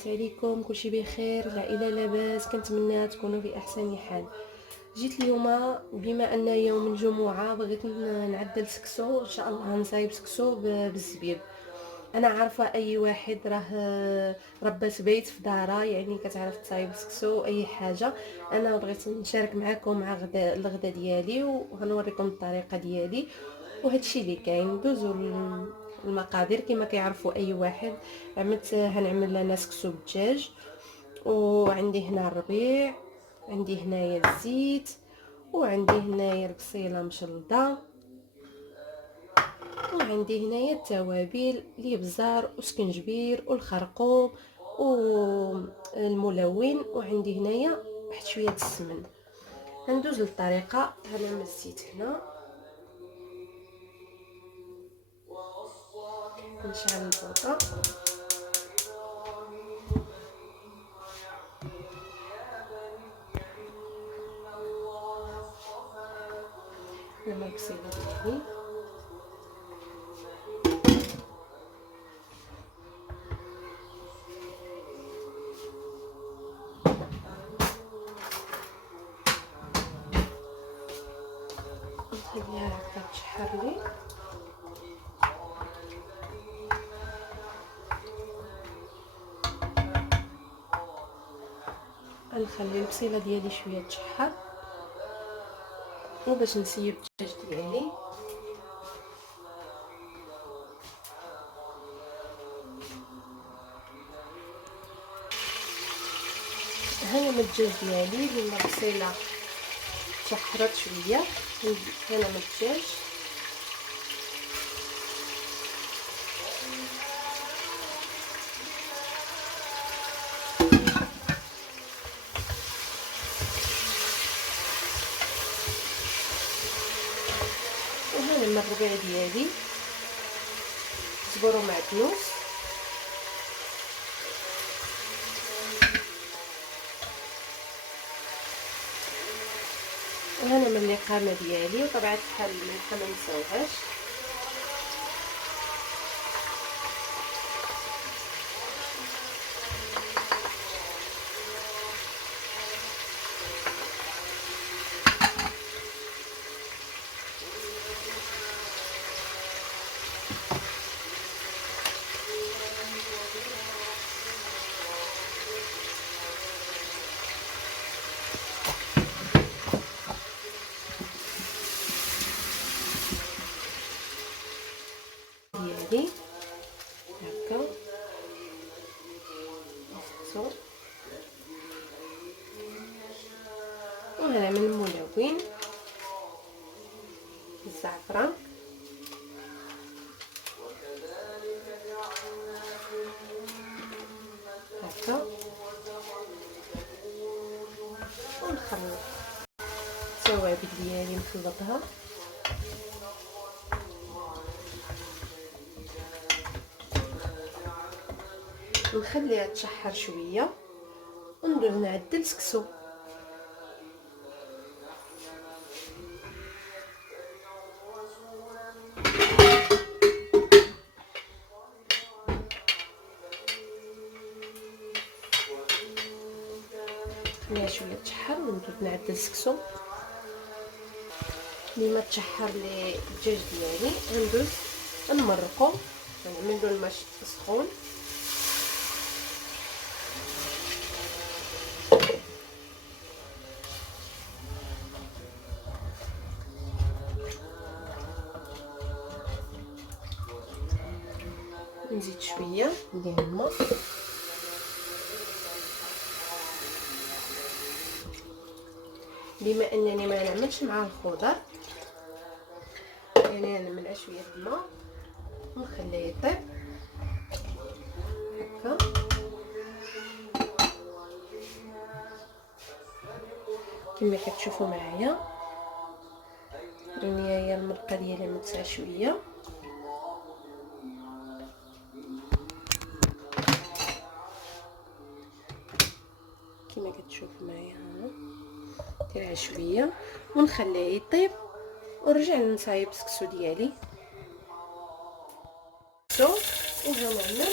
لاباس عليكم؟ كلشي بخير؟ العائله لاباس؟ كنتمنى تكونوا في احسن حال. جيت اليوم بما ان يوم الجمعه بغيت نعدل سكسو، ان شاء الله نصايب سكسو بالزبيب. انا عارفه اي واحد راه ربات بيت في دارها، يعني كتعرف تصايب سكسو اي حاجه. انا بغيت نشارك معكم مع الغدا ديالي وغنوريكم الطريقه ديالي وهادشي اللي كاين. ندوزو المقادير كما كيعرفوا اي واحد. هنعمل لنا سكسو بالدجاج، وعندي هنا الربيع، عندي هنايا الزيت، وعندي هنايا البصيله مشلضه، وعندي هنايا التوابل الابزار وسكنجبير والخرقوم والملون، وعندي هنايا واحد شويه السمن. هندوز للطريقه. هنعمل الزيت هنا، نشعل البوطه، نعمل البصيله ديالي، نخليها هكا تشحر لي. غنخلي البصيله ديالي شويه تشحر، وباش نسيب الدجاج ديالي. هنا من الدجاج ديالي لما البصيله تشحرت شويه، هنا من الدجاج وهنا من الربيع ديالي، صبروا معدنوس، وهنا من القامه ديالي، وطبعا الحال الملحه ما نساوهاش. ديالي هكا نسقسو، وهنا من الملون الزعفران، هكا ونخلط التوابل ديالي، نخلطها ونخليها تشحر شويه، وندوز نعدل سكسو. خليها شويه تشحر وندوز نعدل سكسو. لما تشحر لي الدجاج ديالي غندوز نمرقو، نعملو الماء سخون، نزيد شويه ديال الماء، بما انني ما نعملش مع الخضر يعني نعمل شويه الماء ونخليه يطيب هكا. كما كتشوفوا معايا راني هي المرقه ديالي متسعه شويه، كما كتشوفوا معايا ها ديرها شويه ونخليه يطيب، ونرجع نصايب السكسو ديالي. وهنعمل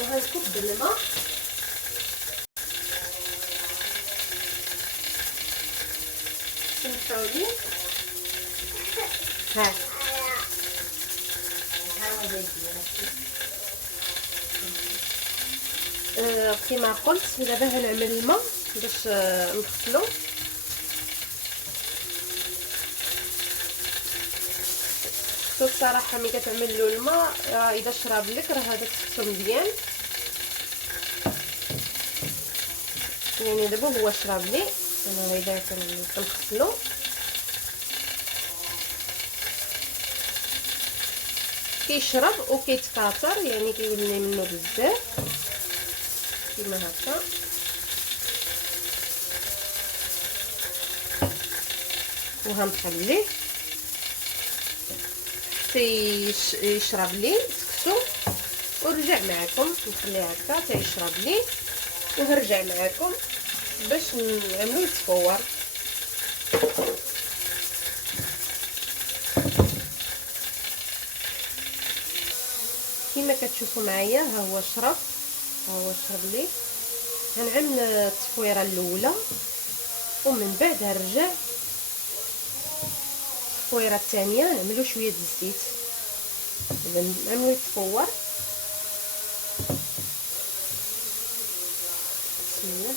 وغنكب الماء. سمحولي. ها كما قلت دابا هنعمل الماء باش نغسلو. الصراحه ملي كتعمل له الماء اذا شرب لك راه هذاك السكسو مزيان. يعني دابا هو شرب لي، انا هيدا كنغسلو. كيشرب وكيتكاثر، يعني كيولي منه بزاف كيما هكا. وغنخليه حتى يشرب لي سكسو ونرجع معكم. نخليه هكا حتى يشرب لي وهرجع معكم باش نعملو يتفور. كما كتشوفوا معايا ها هو شرب، ها هو شرب لي. غنعمل التصفويره الاولى ومن بعد هرجع التصفويره الثانيه نعملو شويه الزيت نعملو يتفور. بسم الله.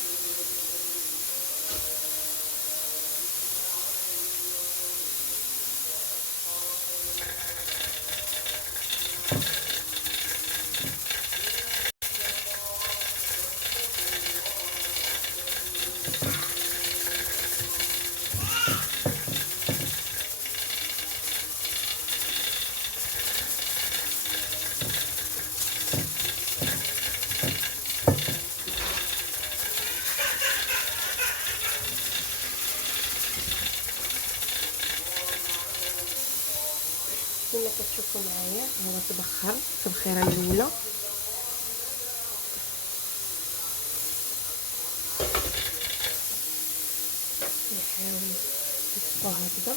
كما كتشوفوا معايا هو تبخر التبخيره الاولى. نحاول نصفو هكذا.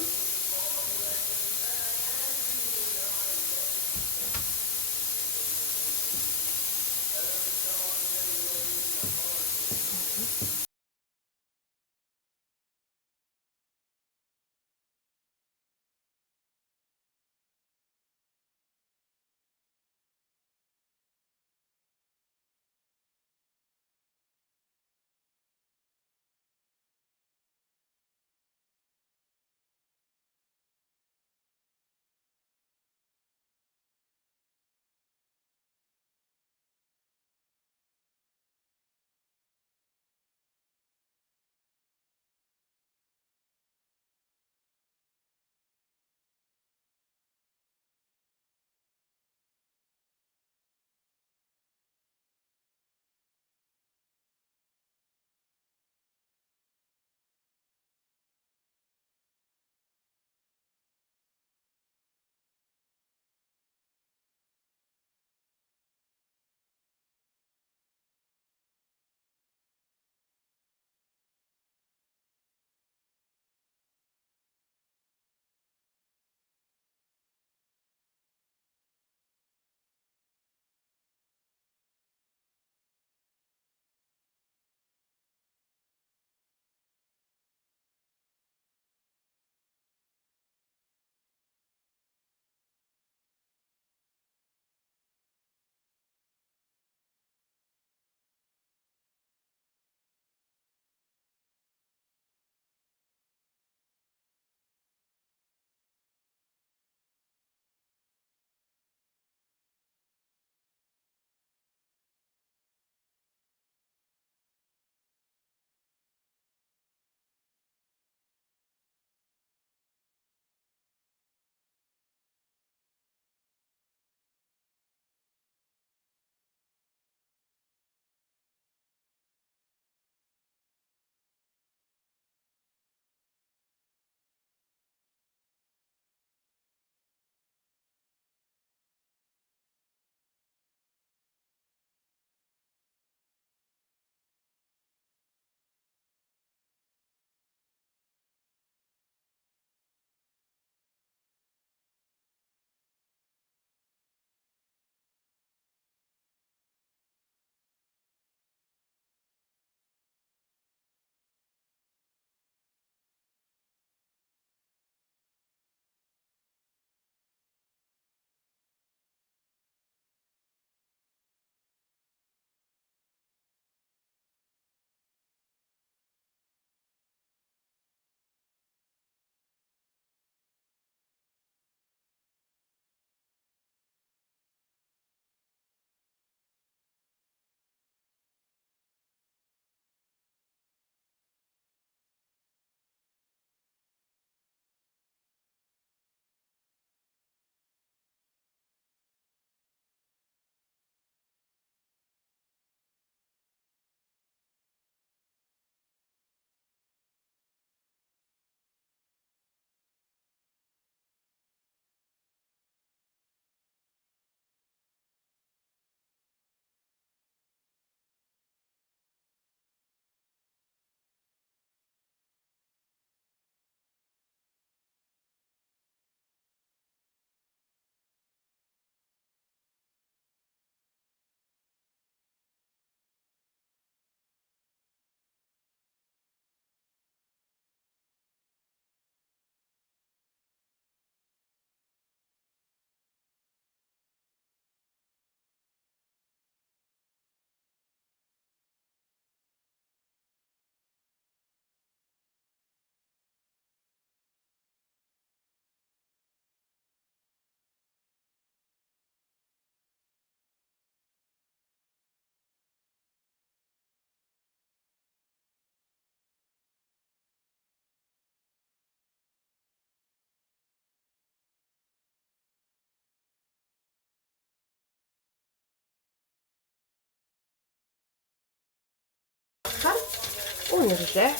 ونرجع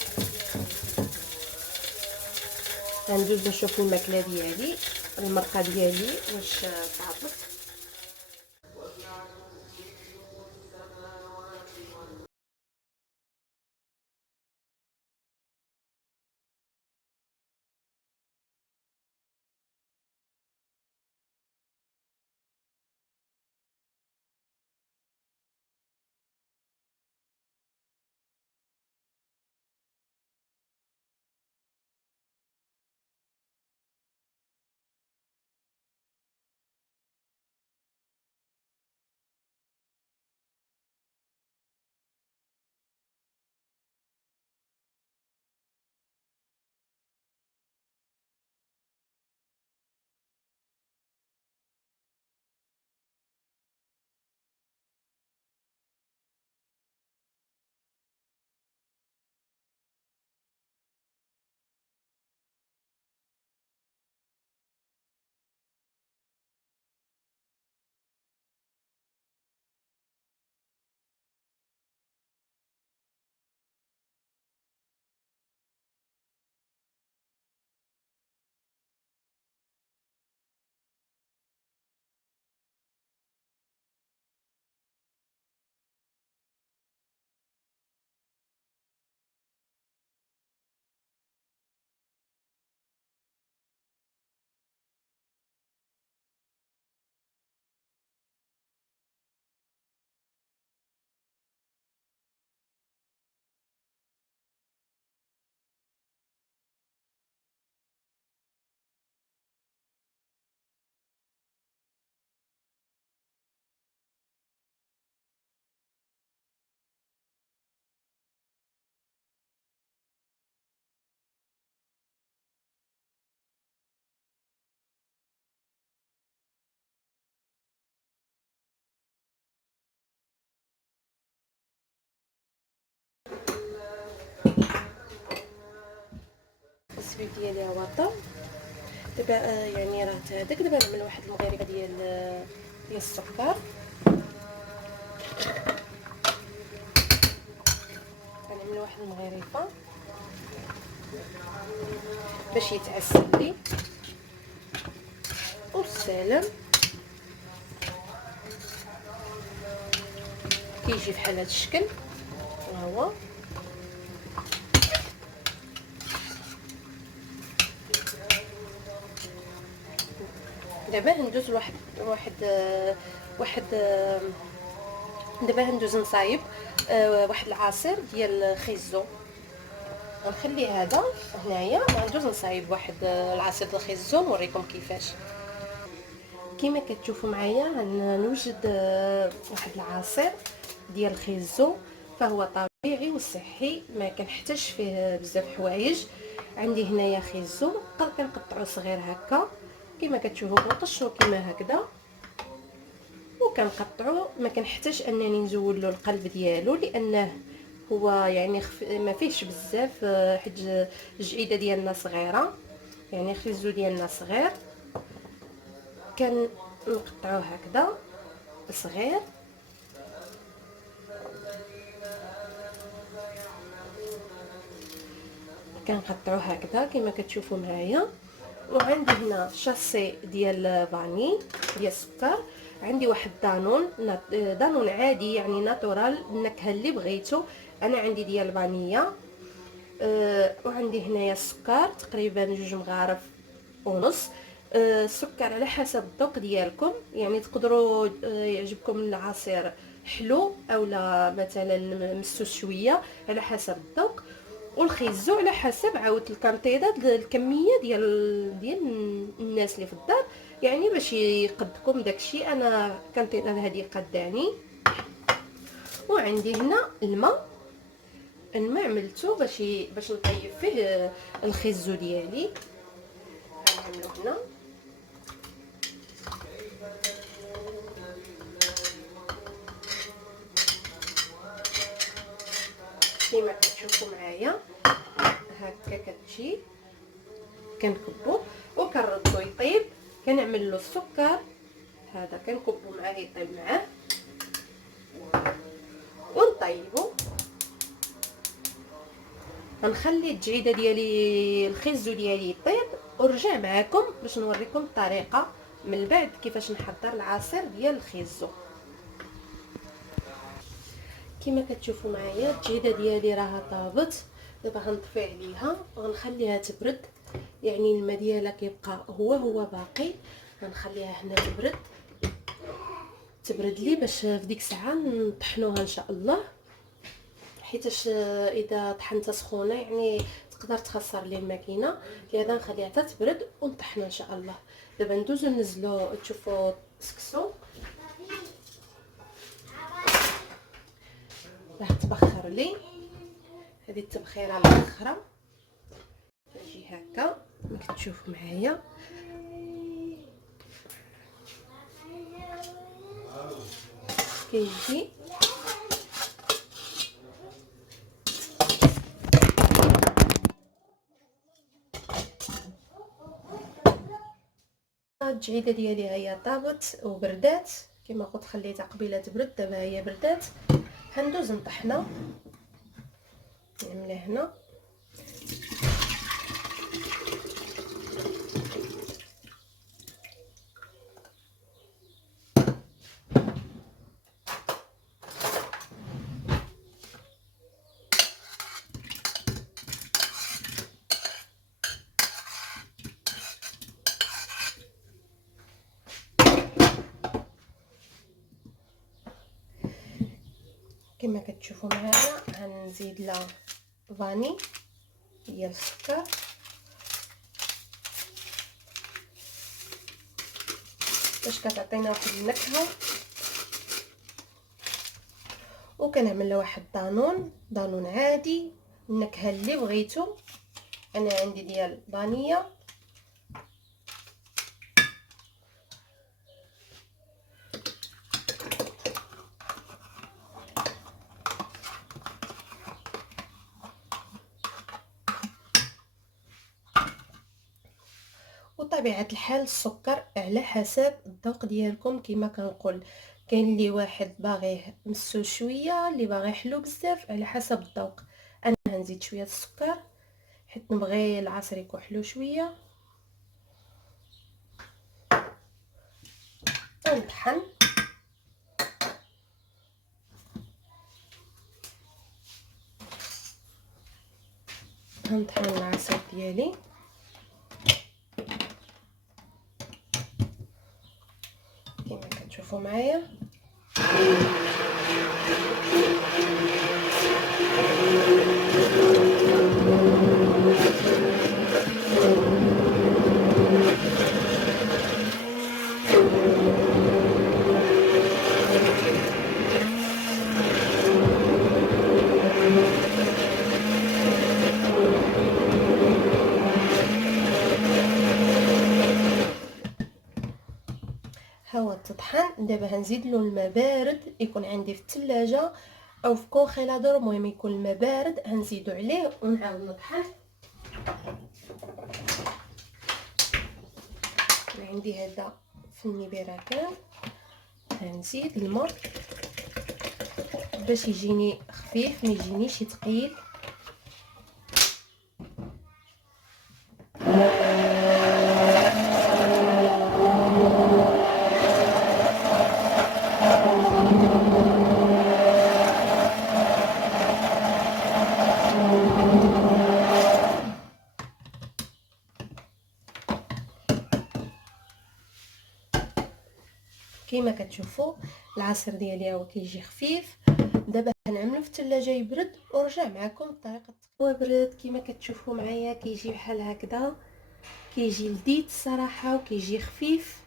غندوز نشوف الماكله ديالي، المرقه ديالي واش طابت. الزبيب ديالي هو طاب دابا. يعني راه هذاك دابا نعمل واحد المغرفه ديال السكر. غنعمل واحد المغرفه باش يتعسل لي والسلام. كيجي بحال هذا الشكل ها هو. دابا ندوز واحد دابا ندوز نصايب واحد العصير ديال الخيزو. غنخلي هذا هنايا وغندوز نصايب واحد العصير ديال الخيزو نوريكم كيفاش. كما كتشوفوا معايا غنوجد واحد العصير ديال الخيزو، فهو طبيعي وصحي ما كنحتاجش فيه بزاف حوايج. عندي هنايا خيزو كنقطعو صغير هكا كما كتشوفوا، كنقشرو كما هكذا وكنقطعو. ما كنحتاج انني نزول له القلب ديالو لانه هو يعني ما فيهش بزاف، حيت الجعيده ديالنا صغيره، يعني خيزو ديالنا صغير. كنقطعوه هكذا صغير كنقطعوه هكذا كما كتشوفوا معايا. وعندي هنا شاسي ديال فاني ديال السكر. عندي واحد دانون عادي يعني ناتورال، النكهه اللي بغيتو. انا عندي ديال فانيا. وعندي هنايا السكر تقريبا 2.5 مغارف. السكر على حسب الذوق ديالكم، يعني تقدروا يعجبكم العصير حلو اولا مثلا مسوس شويه على حسب الذوق. والخيزو على حسب عاود الكانتيدا الكميه ديال الناس اللي في الدار، يعني باش يقدكم داكشي. انا كانتيدا هذه قداني. وعندي هنا الماء عملته باش نطيب فيه الخيزو ديالي. غنعملو هنا كما كتشوفوا معايا هكا كتجي. كنكبو وكنردو يطيب. كنعمل له السكر هذا كنكبو معاه يطيب معاه ونطيبو. غنخلي التجعيده ديالي الخيزو ديالي يطيب ونرجع معكم باش نوريكم الطريقه من بعد كيفاش نحضر العصير ديال الخيزو. كما كتشوفوا معايا التجعيده ديالي راها طابت. دابا غنطفي عليها وغنخليها تبرد، يعني الماء ديالها كيبقى هو باقي. غنخليها هنا تبرد لي باش في ديك الساعه نطحنوها ان شاء الله، حيتاش اذا طحنتها سخونه يعني تقدر تخسر لي الماكينه، لهذا نخليها حتى تبرد ونطحنها ان شاء الله. دابا ندوزو ننزلو تشوفوا السكسو راه تبخر لي. هذه التبخيره الاخرى كيجي هكا كما كتشوفوا معايا. كيجي التجعيده ديالي هي طابت وبردات كما قلت، خليتها قبيله تبرد، دابا هي بردات. هندوز نطحنها، نعملها هنا. كما كتشوفوا معايا غنزيد لها فاني هي السكر، باش كتعطينا واحد النكهه. وكنعمل له واحد دانون عادي، النكهه اللي بغيتو. انا عندي ديال فانيا. وطبيعه الحال السكر على حسب الذوق ديالكم. كما كنقول كاين اللي واحد باغيه مسو شويه، اللي باغي حلو بزاف، على حسب الذوق. انا غنزيد شويه السكر حيت نبغي العصير يكون حلو شويه. ونطحن العصير ديالي كما كتشوفوا معايا. هو تطحن. دابا هنزيد له الماء بارد يكون عندي في الثلاجه او في كونغيلادور، المهم يكون الماء بارد. هنزيدو عليه ونعاود نطحن. عندي هذا في النبيره كان. هنزيد الماء باش يجيني خفيف ما يجينيش ثقيل. كما كتشوفوا العصير ديالي هو كيجي خفيف. دابا هنعملو في الثلاجه يبرد ونرجع معكم الطريقه. هو برد كما كتشوفوا معايا كيجي بحال هكذا، كيجي لذيذ الصراحه وكيجي خفيف.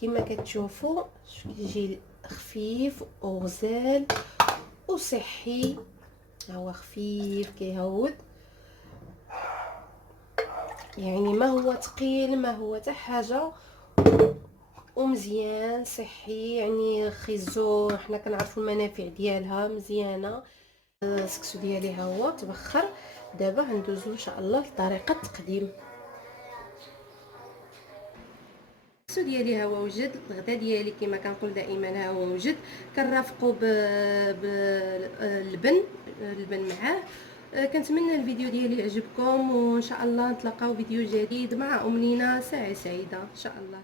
كما كتشوفوا كيجي خفيف وغزال وصحي. هو خفيف كيهود، يعني ما هو ثقيل ما هو حتى حاجه، ومزيان صحي. يعني خيزو حنا كنعرفوا المنافع ديالها مزيانه. السكسو ديالي ها هو تبخر. دابا غندوزو ان شاء الله لطريقه التقديم. السكسو ديالي ها هو وجد. الغدا ديالي كما كنقول دائما ها هو وجد. كنرافقو باللبن معاه كنتمنى الفيديو ديالي يعجبكم، وان شاء الله نتلاقاو فيديو جديد مع ام لينا ساعه سعيده ان شاء الله.